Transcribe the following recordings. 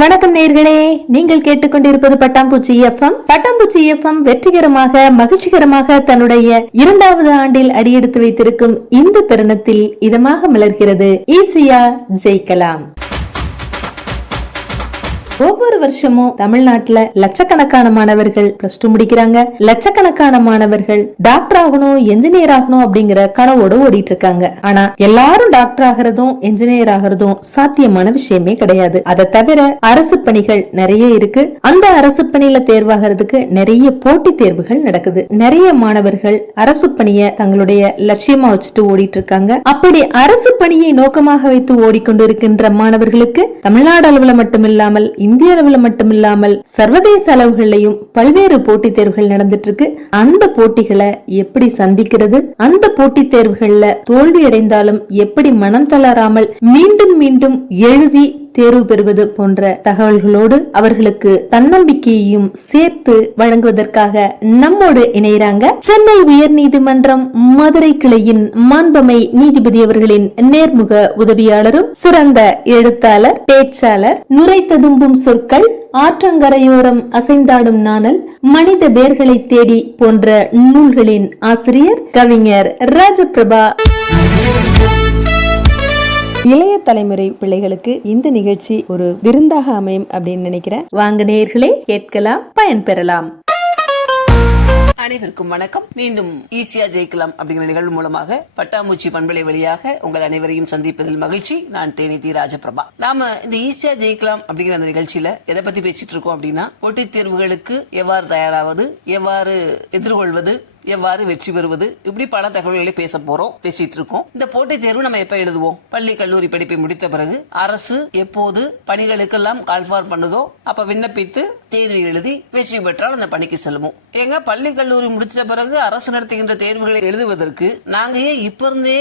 வணக்கம் நேர்களே. நீங்கள் கேட்டுக்கொண்டிருப்பது பட்டாம்பூச்சி எஃப்எம். பட்டாம்பூச்சி எஃப்எம் வெற்றிகரமாக மகிழ்ச்சிகரமாக தன்னுடைய இரண்டாவது ஆண்டில் அடியெடுத்து வைத்திருக்கும் இந்த தருணத்தில் இதமாக மலர்கிறது. ஈஸியா ஜெயிக்கலாம் வருஷமும் தமிழ்நாட்டுல லட்சக்கணக்கான மாணவர்கள் பிளஸ் டூ முடிக்கிறாங்க. லட்சக்கணக்கான மாணவர்கள் டாக்டர் ஆகணும் என்ஜினியர் ஆகணும் அப்படிங்கிற கனவோட ஓடிட்டு இருக்காங்க ஆனா எல்லாரும் டாக்டர் ஆகிறதும் என்ஜினியர் ஆகிறதும் சாத்தியமான விஷயமே கிடையாது. அதை தவிர அரசு பணிகள் நிறைய இருக்கு. அந்த அரசு பணியில தேர்வாகிறதுக்கு நிறைய போட்டி தேர்வுகள் நடக்குது. நிறைய மாணவர்கள் அரசு பணிய தங்களுடைய லட்சியமா வச்சுட்டு ஓடிட்டு இருக்காங்க அப்படி அரசு பணியை நோக்கமாக வைத்து ஓடிக்கொண்டிருக்கின்ற மாணவர்களுக்கு தமிழ்நாடு அளவுல மட்டுமில்லாமல் இந்திய அளவில் மட்டுமில்லாமல் சர்வதேச அளவுகள்லயும் பல்வேறு போட்டித் தேர்வுகள் நடந்துட்டு இருக்கு அந்த போட்டிகளை எப்படி சந்திக்கிறது? அந்த போட்டித் தேர்வுகள்ல தோல்வி அடைந்தாலும் எப்படி மனம் தளராமல் மீண்டும் மீண்டும் எழுதி தேர்வு பெறுவது போன்ற தகவல்களோடு அவர்களுக்கு தன்னம்பிக்கையையும் சேர்த்து வழங்குவதற்காக நம்மோடு இணைகிறாங்க சென்னை உயர்நீதிமன்றம் மதுரை கிளையின் மாண்பமை நீதிபதி அவர்களின் நேர்முக உதவியாளரும் சிறந்த எழுத்தாளர் பேச்சாளர் நுரை ததும்பும் சொற்கள் ஆற்றங்கரையோரம் அசைந்தாடும் நாணல் மனித வேர்களை தேடி போன்ற நூல்களின் ஆசிரியர் கவிஞர் ராஜபிரபா. இளைய தலைமுறை பிள்ளைகளுக்கு இந்த நிகழ்ச்சி ஒரு விருந்தாக அமையும் அப்படின்னு நினைக்கிறேன். வாங்க நேர்களே கேட்கலாம் பயன்பெறலாம். அனைவருக்கும் வணக்கம். மீண்டும் ஈஸியா ஜெயிக்கலாம் அப்படிங்கிற நிகழ்வு மூலமாக பட்டாமூச்சி பண்பலை வழியாக உங்கள் அனைவரையும் சந்திப்பதில் மகிழ்ச்சி. நான் தேனி தி ராஜபிரபா. நாம இந்த ஈஸியா ஜெயிக்கலாம் அப்படிங்கிற அந்த நிகழ்ச்சியில எதை பத்தி பேசிட்டு இருக்கோம் அப்படின்னா போட்டித் தேர்வுகளுக்கு எவ்வாறு தயாராவது எவ்வாறு எதிர்கொள்வது எவ்வாறு வெற்றி பெறுவது? இப்படி பல தகவல்களை பேச போறோம் பேசிட்டு இருக்கோம். இந்த போட்டித் தேர்வு நம்ம எப்ப எழுதுவோம்? பள்ளி கல்லூரி படிப்பை முடித்த பிறகு அரசு எப்போது பணிகளுக்கெல்லாம் கால்ஃபார் பண்ணுதோ அப்ப விண்ணப்பித்து தேர்வு எழுதி வெற்றி பெற்றால் அந்த பணிக்கு செல்லுவோம். எங்க பள்ளி கல்லூரி முடித்த பிறகு அரசு நடத்துகின்ற தேர்வுகளை எழுதுவதற்கு நாங்க ஏன் இப்ப இருந்தே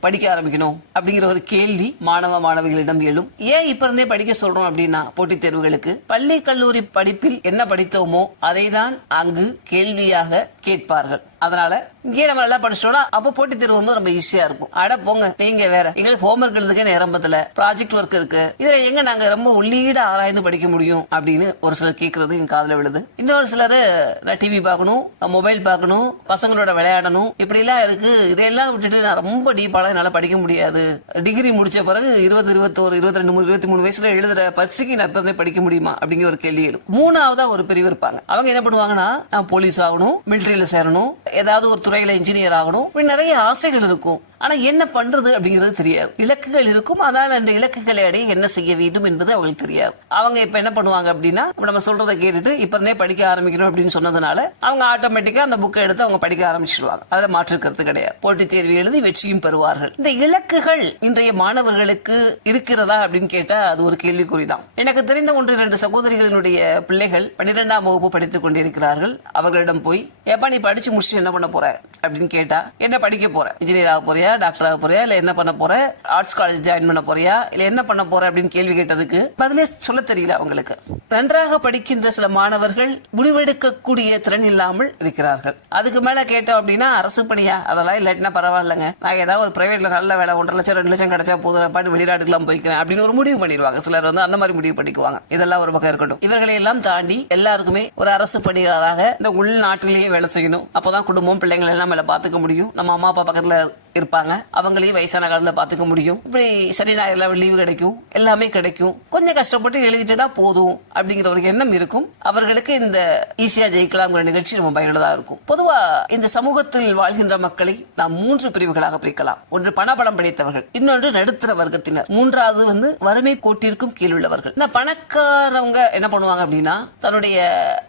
படிக்க ஆரம்பிக்கணும்? அப்படிங்கிற ஒரு கேள்வி மாணவ மாணவிகளிடம் எழும். ஏன் இப்ப இருந்தே படிக்க சொல்றோம் அப்படின்னா போட்டித் தேர்வுகளுக்கு பள்ளி கல்லூரி படிப்பில் என்ன படித்தோமோ அதை தான் அங்கு கேள்வியாக கேட்பார்கள். அதனால இங்கே நம்ம நல்லா படிச்சிட்டோம்னா அப்போ போட்டி தேர்வு வந்து ரொம்ப ஈஸியா இருக்கும். அட போங்க நீங்க வேற. எங்களுக்கு ஹோம்ஒர்க் எழுதுக்கே நேரம் பத்தல. ப்ராஜெக்ட் ஒர்க் இருக்கு. இதுல எங்க நாங்க ரொம்ப உள்ளீடு ஆராய்ந்து படிக்க முடியும் அப்படின்னு ஒரு சிலர் கேட்கறது என் காதல விழுது. இன்னொரு சிலர் நான் டிவி பார்க்கணும் மொபைல் பார்க்கணும் பசங்களோட விளையாடணும். இப்படி எல்லாம் இருக்கு. இதையெல்லாம் விட்டுட்டு நான் ரொம்ப டீப்பாலாம் என்னால படிக்க முடியாது. டிகிரி முடிச்ச பிறகு இருபது இருபத்தோரு இருபத்தி ரெண்டு மூணு இருபத்தி மூணு வயசுல எழுதுற பரீட்சைக்கு நான் இப்ப படிக்க முடியுமா அப்படிங்கிற ஒரு கேள்வி எழும். மூணாவதா ஒரு பிரிவு இருப்பாங்க. அவங்க என்ன பண்ணுவாங்கன்னா நான் போலீஸ் ஆகணும் மிலிட்டரியில சேரணும். ஏதாவது ஒரு துறையில இன்ஜினியர் ஆகணும். இப்படி நிறைய ஆசைகள் இருக்கும். ஆனா என்ன பண்றது அப்படிங்கிறது தெரியாது. இலக்குகள் இருக்கும். ஆனால் அந்த இலக்குகளை அடைய என்ன செய்ய வேண்டும் என்பது அவங்களுக்கு தெரியாது. அவங்க இப்ப என்ன பண்ணுவாங்க அப்படின்னா நம்ம சொல்றதை கேட்டுட்டு இப்போனே படிக்க ஆரம்பிக்கணும் அப்படின்னு சொன்னதுனால அவங்க ஆட்டோமேட்டிக்கா அந்த புக்கை எடுத்து அவங்க படிக்க ஆரம்பிச்சிடுவாங்க அதை மாற்று கருத்து கிடையாது. போட்டித் தேர்வு எழுதி வெற்றியும் பெறுவார்கள். இந்த இலக்குகள் இன்றைய மாணவர்களுக்கு இருக்கிறதா அப்படின்னு கேட்டா அது ஒரு கேள்விக்குறிதான். எனக்கு தெரிந்த ஒன்று இரண்டு சகோதரிகளினுடைய பிள்ளைகள் பன்னிரெண்டாம் வகுப்பு படித்துக் கொண்டிருக்கிறார்கள். அவர்களிடம் போய் ஏப்பா நீ படிச்சு முடிச்சு என்ன பண்ண போற? அப்படின்னு கேட்டா என்ன படிக்க போற? இன்ஜினியர் ஆக போறியா டாக்டர் ஆக போறியா இல்ல என்ன பண்ண போற? ஆர்ட்ஸ் காலேஜ் ஜாயின் பண்ண போறியா இல்ல என்ன பண்ண போற அப்படின்னு கேள்வி கேட்டதுக்கு பதிலே சொல்ல தெரியல அவங்களுக்கு. நன்றாக படிக்கின்ற சில மாணவர்கள் முடிவெடுக்கக்கூடிய திறன் இல்லாமல் இருக்கிறார்கள். அதுக்கு மேல கேட்டோம் அப்படின்னா அரசு பணியா? அதெல்லாம் இல்லாட்டினா பரவாயில்லைங்க. நான் ஏதாவது ஒரு பிரைவேட்ல நல்ல வேலை ஒன்றரை லட்சம் ரெண்டு லட்சம் கிடைச்சா போதும் பாட்டு வெளிநாட்டுக்குலாம் போய்க்கிறேன் அப்படின்னு ஒரு முடிவு பண்ணிடுவாங்க. சிலர் வந்து அந்த மாதிரி முடிவு பண்ணிக்குவாங்க. இதெல்லாம் ஒரு பக்கம் இருக்கட்டும். இவர்களை எல்லாம் தாண்டி எல்லாருக்குமே ஒரு அரசு பணியாளராக இந்த உள்நாட்டிலேயே வேலை செய்யணும். அப்பதான் குடும்பம் பிள்ளைங்களை எல்லாம் மேல பார்த்துக்க முடியும். நம்ம அம்மா அப்பா பக்கத்தில் இருப்பாங்க. அவங்களையும் வயசான காலத்துல பாத்துக்க முடியும். இப்படி சனி ஞாயிறுல லீவு கிடைக்கும். எல்லாமே கிடைக்கும். கொஞ்சம் கஷ்டப்பட்டு எழுதிட்டுடா போதும் அப்படிங்கிற ஒரு எண்ணம் இருக்கும். அவர்களுக்கு இந்த ஈஸியா ஜெயிக்கலாம்ங்கிற நிகழ்ச்சி ரொம்ப பயனுள்ளதா இருக்கும். பொதுவா இந்த சமூகத்தில் வாழ்கின்ற மக்களை நாம் மூன்று பிரிவுகளாக பிரிக்கலாம். ஒன்று பணபலம் படைத்தவர்கள் இன்னொன்று நடுத்தர வர்க்கத்தினர். மூன்றாவது வந்து வறுமை கோட்டிற்கும் கீழ் உள்ளவர்கள். இந்த பணக்காரவங்க என்ன பண்ணுவாங்க அப்படின்னா தன்னுடைய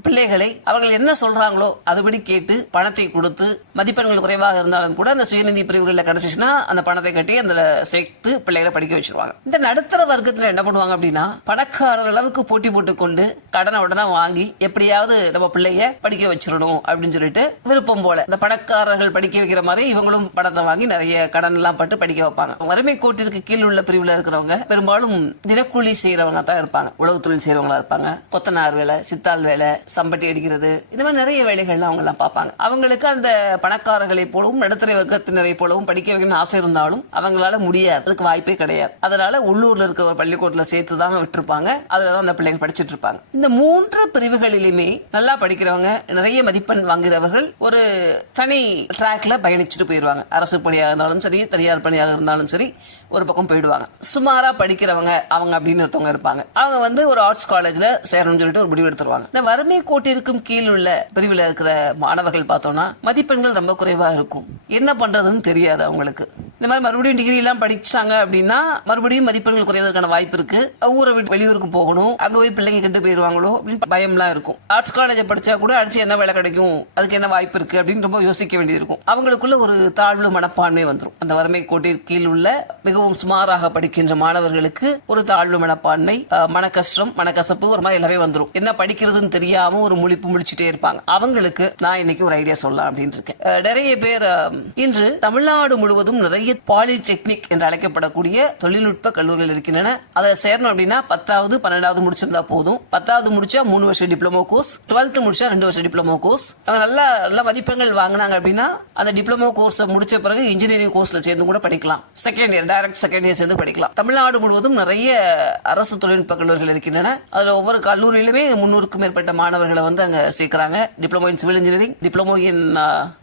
பிள்ளைகளை அவர்கள் என்ன சொல்றாங்களோ அதுபடி கேட்டு பணத்தை கொடுத்து மதிப்பெண்கள் குறைவாக இருந்தாலும் கூட அந்த சுயநிதி பிரிவுகள் பிரிவுகளில் கிடைச்சிச்சுன்னா அந்த பணத்தை கட்டி அந்த சேர்த்து பிள்ளைகளை படிக்க வச்சிருவாங்க. இந்த நடுத்தர வர்க்கத்தில் என்ன பண்ணுவாங்க அப்படின்னா பணக்காரர் அளவுக்கு போட்டி போட்டுக்கொண்டு கடனை உடனே வாங்கி எப்படியாவது நம்ம பிள்ளைய படிக்க வச்சிடணும் அப்படின்னு சொல்லிட்டு விருப்பம் போல இந்த பணக்காரர்கள் படிக்க வைக்கிற மாதிரி இவங்களும் பணத்தை வாங்கி நிறைய கடன் எல்லாம் பட்டு படிக்க வைப்பாங்க. வறுமை கோட்டிற்கு கீழ் உள்ள பிரிவில் இருக்கிறவங்க பெரும்பாலும் தினக்கூலி செய்யறவங்க தான் இருப்பாங்க. உழவு தொழில் செய்யறவங்களா இருப்பாங்க. கொத்தனார் வேலை சித்தாள் வேலை சம்பட்டி அடிக்கிறது இந்த மாதிரி நிறைய வேலைகள்லாம் அவங்க எல்லாம் பார்ப்பாங்க. அவங்களுக்கு அந்த பணக்காரர்களை போலவும் நடுத்தர வர்க்கத்தினரை போலவும் மிகவும் படிக்க வைக்கணும்னு ஆசை இருந்தாலும் அவங்களால முடியாது. அதுக்கு வாய்ப்பே கிடையாது. அதனால உள்ளூர்ல இருக்க ஒரு பள்ளிக்கூடத்துல சேர்த்து தான் விட்டுருப்பாங்க. அதுல தான் அந்த பிள்ளைங்க படிச்சிட்டு இருப்பாங்க. இந்த மூன்று பிரிவுகளிலுமே நல்லா படிக்கிறவங்க நிறைய மதிப்பெண் வாங்குறவர்கள் ஒரு தனி ட்ராக்ல பயணிச்சுட்டு போயிடுவாங்க அரசு பணியாக இருந்தாலும் சரி தனியார் பணியாக இருந்தாலும் சரி ஒரு பக்கம் போயிடுவாங்க. சுமாரா படிக்கிறவங்க அவங்க அப்படின்னு ஒருத்தவங்க இருப்பாங்க. அவங்க வந்து ஒரு ஆர்ட்ஸ் காலேஜ்ல சேரணும்னு சொல்லிட்டு ஒரு முடிவு எடுத்துருவாங்க. இந்த வறுமை கோட்டிற்கும் கீழ் உள்ள பிரிவில் இருக்கிற மாணவர்கள் பார்த்தோம்னா மதிப்பெண்கள் ரொம்ப குறைவா இருக்கும். என்ன பண்றதுன்னு தெரியாது. அவங்களுக்கு. இந்த மாதிரி மறுபடியும் டிகிரி எல்லாம் படிச்சாங்க அப்படின்னா மறுபடியும் மதிப்பெண்கள் குறைவதற்கான வாய்ப்பு இருக்கு. ஊரை விட்டு வெளியூருக்கு போகணும். அங்க போய் பிள்ளைங்க கெட்டு போயிருவாங்களோ அப்படின்னு பயம்லாம் இருக்கும். ஆர்ட்ஸ் காலேஜ் படிச்சா கூட அடிச்சு என்ன வேலை கிடைக்கும்? அதுக்கு என்ன வாய்ப்பு இருக்கு? அப்படின்னு ரொம்ப யோசிக்க வேண்டியிருக்கும் அவங்களுக்குள்ள ஒரு தாழ்வு மனப்பான்மை வந்துடும் அந்த வறுமை கோட்டிற்கு கீழ் உள்ள மிகவும் சுமாராக படிக்கின்ற மாணவர்களுக்கு ஒரு தாழ்வு மனப்பான்மை மன கஷ்டம் மனக்கசப்பு ஒரு மாதிரி எல்லாமே வந்துடும் என்ன படிக்கிறதுன்னு தெரியாம ஒரு முழிப்பு முழிச்சுட்டே இருப்பாங்க. அவங்களுக்கு நான் இன்னைக்கு ஒரு ஐடியா சொல்லலாம் அப்படின்னு இருக்கேன். நிறைய பேர் இன்று தமிழ்நாடு முழுவதும் நிறைய பாலிடெக்னிக் என்று அழைக்கப்படக்கூடிய தொழில்நுட்ப கல்லூரிகள் இருக்கின்றன. அதை சேரணும் அப்படின்னா பத்தாவது பன்னெண்டாவது முடிச்சிருந்தா போதும். பத்தாவது முடிச்சா மூணு வருஷம் டிப்ளமோ கோர்ஸ் டுவெல்த் முடிச்சா ரெண்டு வருஷம் டிப்ளமோ கோர்ஸ் அவங்க நல்ல நல்ல மதிப்பெண்கள் வாங்கினாங்க அப்படின்னா அந்த டிப்ளமோ கோர்ஸ் முடிச்ச பிறகு இன்ஜினியரிங் கோர்ஸ்ல சேர்ந்து கூட படிக்கலாம். Second year direct second year சேர்ந்து படிக்கலாம். தமிழ்நாடு முழுவதும் நிறைய அரசு தொழில்நுட்ப கல்லூரிகள் இருக்கின்றன. அதுல ஒவ்வொரு கல்லூரியிலுமே முன்னூறுக்கும் மேற்பட்ட மாணவர்களை வந்து அங்க சேர்க்கிறாங்க. Diploma in civil engineering diploma in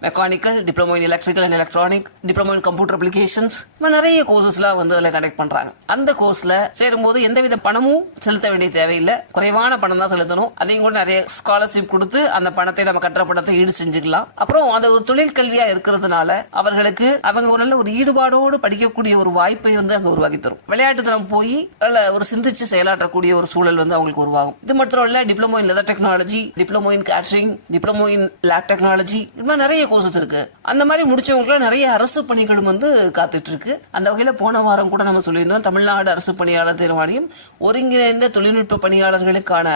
mechanical diploma in electrical and electronic diploma in computer applications நிறைய கோர்சஸ்லாம் வந்து அதில் கண்டக்ட் பண்ணுறாங்க அந்த கோர்ஸில் சேரும்போது எந்தவித பணமும் செலுத்த வேண்டிய தேவையில்லை. குறைவான பணம் தான் செலுத்தணும். அதையும் கூட நிறைய ஸ்காலர்ஷிப் கொடுத்து அந்த பணத்தை நம்ம கட்டுற பணத்தை ஈடு செஞ்சுக்கலாம். அப்புறம் அது ஒரு தொழில் கல்வியாக இருக்கிறதுனால அவர்களுக்கு அவங்க ஒரு நல்ல ஒரு ஈடுபாடோடு படிக்கக்கூடிய ஒரு வாய்ப்பை வந்து அங்கே உருவாக்கி தரும். விளையாட்டுத்தனம் போய் நல்ல ஒரு சிந்திச்சு செயலாற்றக்கூடிய ஒரு சூழல் வந்து அவங்களுக்கு உருவாகும். இது மட்டும் இல்லை diploma in leather technology diploma in catering diploma in lab technology இது மாதிரி நிறைய கோர்சஸ் இருக்கு. அந்த மாதிரி முடிச்சவங்களுக்கு நிறைய அரசு அரசு பணிகளும் வந்து காத்துட்டு இருக்கு அந்த வகையில் போன வாரம் கூட நம்ம சொல்லியிருந்தோம் தமிழ்நாடு அரசு பணியாளர் தேர்வாணையம் ஒருங்கிணைந்த தொழில்நுட்ப பணியாளர்களுக்கான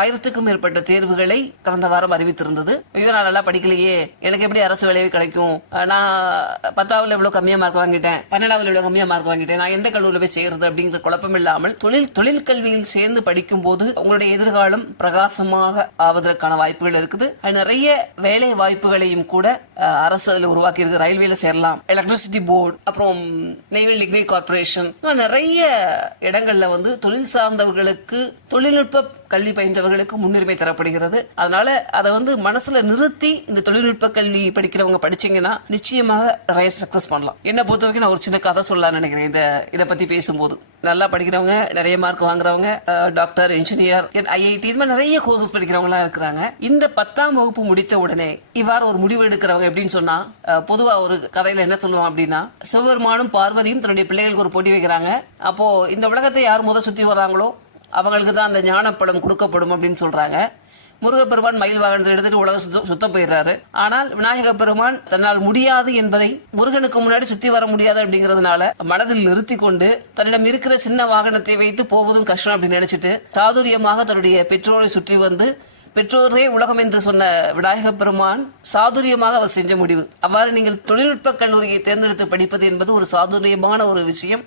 ஆயிரத்துக்கும் மேற்பட்ட தேர்வுகளை கடந்த வாரம் அறிவித்திருந்தது. ஐயோ நான் நல்லா படிக்கலையே. எனக்கு எப்படி அரசு வேலையை கிடைக்கும்? நான் பத்தாவதுல இவ்வளவு கம்மியா மார்க் வாங்கிட்டேன்? பன்னெண்டாவதுல இவ்வளவு கம்மியா மார்க் வாங்கிட்டேன்? நான் எந்த கல்லூரியில் போய் சேர்றது அப்படிங்கிற குழப்பம் இல்லாமல் தொழில் தொழில் கல்வியில் சேர்ந்து படிக்கும் போது உங்களுடைய எதிர்காலம் பிரகாசமாக ஆவதற்கான வாய்ப்புகள் இருக்குது. நிறைய வேலை வாய்ப்புகளையும் கூட அரசு அதில் உருவாக்கி இருக்கு ரயில்வேல சேரலாம். எலக்ட்ரிசிட்டி போர்டு அப்புறம் நெய்வேலி லிக்வி கார்பரேஷன் நிறைய இடங்கள்ல வந்து தொழில் சார்ந்தவர்களுக்கு தொழில்நுட்ப கல்வி பயின்றவர்களுக்கு முன்னுரிமை தரப்படுகிறது. அதனால அதை வந்து மனசுல நிறுத்தி இந்த தொழில்நுட்ப கல்வி படிக்கிறவங்க படிச்சீங்கன்னா நிச்சயமாக நிறைய சக்சஸ் பண்ணலாம். என்ன பொறுத்த வரைக்கும் நான் ஒரு சின்ன கதை சொல்லலாம்னு நினைக்கிறேன். இந்த இதை பத்தி பேசும்போது. நல்லா படிக்கிறவங்க நிறைய மார்க் வாங்குறவங்க டாக்டர் இன்ஜினியர் ஐஐடி இது மாதிரி நிறைய கோர்சஸ் படிக்கிறவங்களா இருக்கிறாங்க. இந்த பத்தாம் வகுப்பு முடித்த உடனே இவ்வாறு ஒரு முடிவு எடுக்கிறவங்க எப்படின்னு சொன்னா பொதுவா ஒரு கதையில என்ன சொல்லுவான் அப்படின்னா சிவபெருமானும் பார்வதியும் தன்னுடைய பிள்ளைகளுக்கு ஒரு போட்டி வைக்கிறாங்க. அப்போ இந்த உலகத்தை யார் முத சுத்தி வர்றாங்களோ அவங்களுக்கு தான் அந்த ஞானப்படம் கொடுக்கப்படும் அப்படின்னு சொல்றாங்க. முருகப்பெருமான் மயில் வாகனத்தை எடுத்துட்டு உலக சுத்த சுத்த போயிடுறாரு. ஆனால் விநாயக பெருமான் தன்னால் முடியாது என்பதை முருகனுக்கு முன்னாடி சுத்தி வர முடியாது அப்படிங்கறதுனால மனதில் நிறுத்தி கொண்டு தன்னிடம் இருக்கிற சின்ன வாகனத்தை வைத்து போவதும் கஷ்டம் அப்படின்னு நினைச்சிட்டு சாதுரியமாக தன்னுடைய பெற்றோரை சுற்றி வந்து பெற்றோரே உலகம் என்று சொன்ன விநாயக பெருமான் சாதுரியமாக அவர் செஞ்ச முடிவு. அவ்வாறு நீங்கள் தொழில்நுட்ப கல்லூரியை தேர்ந்தெடுத்து படிப்பது என்பது ஒரு சாதுரியமான ஒரு விஷயம்.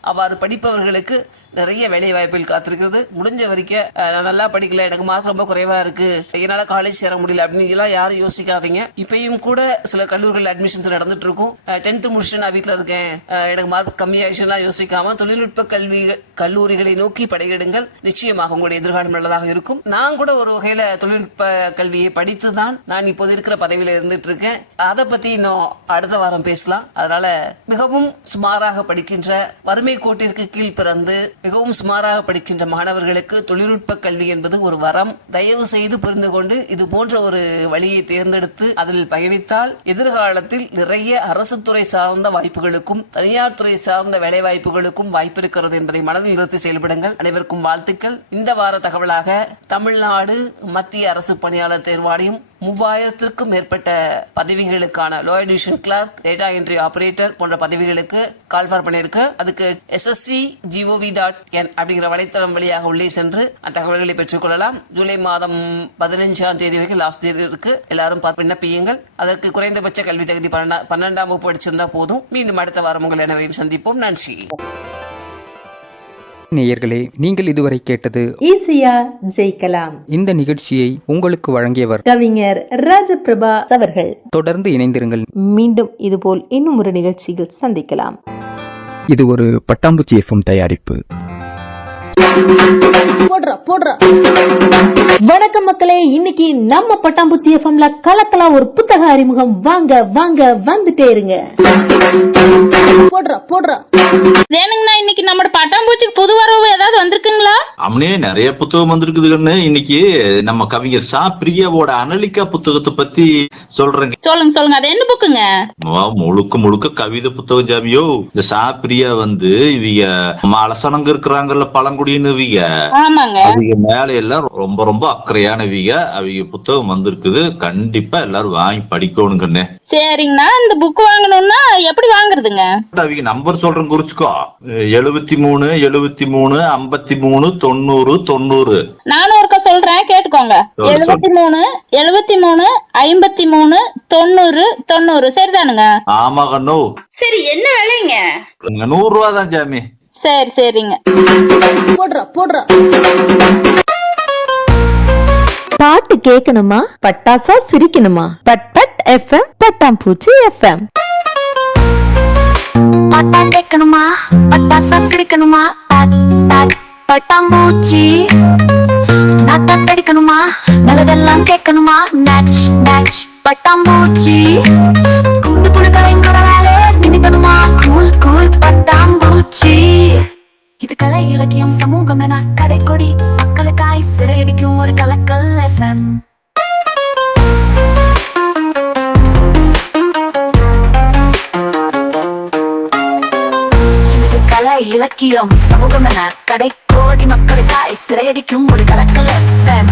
அவ்வாறு படிப்பவர்களுக்கு நிறைய வேலை வாய்ப்புகள் காத்திருக்கிறது. முடிஞ்ச வரைக்கும் நான் நல்லா படிக்கல. எனக்கு மார்க் ரொம்ப குறைவா இருக்கு. என்னால காலேஜ் சேர முடியல அப்படின்னு எல்லாம் யாரும் யோசிக்காதீங்க. இப்பயும் கூட சில கல்லூரிகள் அட்மிஷன்ஸ் நடந்துட்டு இருக்கும் டென்த் முடிச்சுட்டு நான் வீட்டில் இருக்கேன். எனக்கு மார்க் கம்மியாயிடுச்சுலாம் யோசிக்காம தொழில்நுட்ப கல்வி கல்லூரிகளை நோக்கி படையெடுங்கள். நிச்சயமாக உங்களுடைய எதிர்காலம் நல்லதாக இருக்கும். நான் கூட ஒரு வகையில தொழில்நுட்ப கல்வியை படித்து தான் நான் இப்போது இருக்கிற பதவியில் இருந்துட்டு இருக்கேன் அதை பத்தி இன்னும் அடுத்த வாரம் பேசலாம். அதனால மிகவும் சுமாராக படிக்கின்ற வறுமை கோட்டிற்கு கீழ் பிறந்து மிகவும் சுமாராக படிக்கின்ற மாணவர்களுக்கு தொழில்நுட்ப கல்வி என்பது ஒரு வரம். தயவு செய்து புரிந்து கொண்டு இது போன்ற ஒரு வழியை தேர்ந்தெடுத்து அதில் பயணித்தால் எதிர்காலத்தில் நிறைய அரசு துறை சார்ந்த வாய்ப்புகளுக்கும் தனியார் துறை சார்ந்த வேலை வாய்ப்புகளுக்கும் வாய்ப்பு இருக்கிறது என்பதை மனதில் நிறுத்தி செயல்படுங்கள். அனைவருக்கும் வாழ்த்துக்கள். இந்த வார தகவலாக தமிழ்நாடு மத்திய அரசு பணியாளர் தேர்வாணையம் மூவாயிரத்திற்கும் மேற்பட்ட பதவிகளுக்கான lower division clerk data entry operator போன்ற பதவிகளுக்கு கால்ஃபார் பண்ணியிருக்கு. அதுக்கு எஸ்எஸ்சி ஜிஓவி டாட் என் அப்படிங்கிற வலைத்தளம் வழியாக உள்ளே சென்று அந்த தகவல்களை பெற்றுக்கொள்ளலாம் ஜூலை மாதம் பதினஞ்சாம் தேதி வரைக்கும் லாஸ்ட் தேதி இருக்கு. எல்லாரும் விண்ணப்பியுங்கள். அதற்கு குறைந்தபட்ச கல்வி தகுதி பன்னெண்டாம் வகுப்பு படிச்சிருந்தா போதும். மீண்டும் அடுத்த வாரம் உங்கள் எனவையும் சந்திப்போம். நன்றி. நேயர்களே நீங்கள் இதுவரை கேட்டது ஈஸியா ஜெயிக்கலாம் இந்த நிகழ்ச்சியை உங்களுக்கு வழங்கியவர் கவிஞர் ராஜபிரபா அவர்கள். தொடர்ந்து இணைந்திருங்கள். மீண்டும் இதுபோல் இன்னும் ஒரு நிகழ்ச்சியில் சந்திக்கலாம். இது ஒரு பட்டாம்பூச்சி எஃப்எம் தயாரிப்பு. போடுறா போடுறா. வணக்கம் மக்களே இன்னைக்கு நம்ம பட்டாம்பூச்சி எஃப்எம்ல கலக்கலா ஒரு புத்தக அறிமுகம். வாங்க வாங்க வந்துட்டே இருங்க. போடுறா போடுறா. வேணுங்கண்ணா இன்னைக்கு நம்ம பட்டாம்பூச்சிக்கு புது வரவு ஏதாவது வந்திருக்குங்களா? அம்னே நிறைய புத்தகம் வந்திருக்குதுன்னு இன்னைக்கு நம்ம கவிஞர் சா பிரியாவோட அனலிக்கா புத்தகத்தை பத்தி சொல்றேங்க. சொல்லுங்க சொல்லுங்க. அது என்ன புக்குங்க? வா, முழுக்க முழுக்க கவிதை புத்தகம் ஜாமியோ. இந்த சா பிரியா வந்து இவங்க நம்ம அலசனங்க இருக்கிறாங்கல்ல பழங்குடின்னு இவங்க. ஆமாங்க. அவங்க மேல எல்லாம் ரொம்ப ரொம்ப அக்கறையானவங்க அவங்க புத்தகம் வந்திருக்குது. கண்டிப்பா எல்லாரும் வாங்கி படிக்கணுங்கண்ணே சரிங்கண்ணா இந்த புக் வாங்கணும்னா எப்படி வாங்குறதுங்க? அவங்க நம்பர் சொல்றேன் குறிச்சுக்கோ. எழுபத்தி மூணு எழுபத்தி மூணு ஐம்பத்தி மூணு தொண்ணூறு தொண்ணூறு. நானும் ஒருக்கா சொல்றேன் கேட்டுக்கோங்க. எழுபத்தி மூணு எழுபத்தி மூணு ஐம்பத்தி மூணு தொண்ணூறு தொண்ணூறு. சரிதானுங்க? ஆமா கண்ணு சரி என்ன விலைங்க? நூறு ரூபா தான் ஜாமி. சரி சரிங்க. போடுறா போடுறா. பாட்டு கேட்கணுமா பட்டாசா சிரிக்கணுமா? பட் பட் எஃப்எம் பட்டாம்பூச்சி எஃப்எம் பட்டா கேட்கணுமா பட்டாசா சிரிக்கணுமா? பட்டாம்பூச்சி. நாட்டா நல்லதெல்லாம் கேட்கணுமா? நேச் நச் பட்டாம்பூச்சி. கூட்டு புழுக்களைங்கிற வேலை நினைக்கணுமா கூல் கூல் பட்டாம்பூச்சி. இது கலை இலக்கியம் சமூகம் என கடைக்கொடி. மக்களுக்காய் சிறையடிக்கும் ஒரு கலக்கல் எஃப்எம் கலை இலக்கியம் சமூகம் என கடை கோடி மக்களுக்காய் சிறையடிக்கும் ஒரு கலக்கல் எஃப்எம்